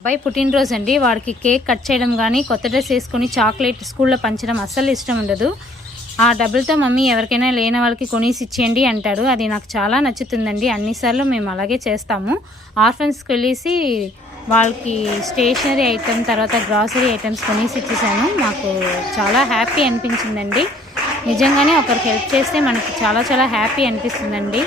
అబ్బాయి పుట్టినరోజు అండి. వాడికి కేక్ కట్ చేయడం కానీ, కొత్త డ్రెస్ వేసుకొని చాక్లెట్ స్కూల్లో పంచడం అస్సలు ఇష్టం ఉండదు. ఆ డబ్బులతో మమ్మీ ఎవరికైనా లేని వాళ్ళకి కొనేసి ఇచ్చేయండి అంటాడు. అది నాకు చాలా నచ్చుతుందండి. అన్నిసార్లు మేము అలాగే చేస్తాము. ఆర్ఫన్స్కి వెళ్ళేసి వాళ్ళకి స్టేషనరీ ఐటమ్, తర్వాత గ్రాసరీ ఐటమ్స్ కొనేసి ఇచ్చేసాను. మాకు చాలా హ్యాపీ అనిపించిందండి. నిజంగానే ఒకరికి హెల్ప్ చేస్తే మనకి చాలా చాలా హ్యాపీ అనిపిస్తుందండి.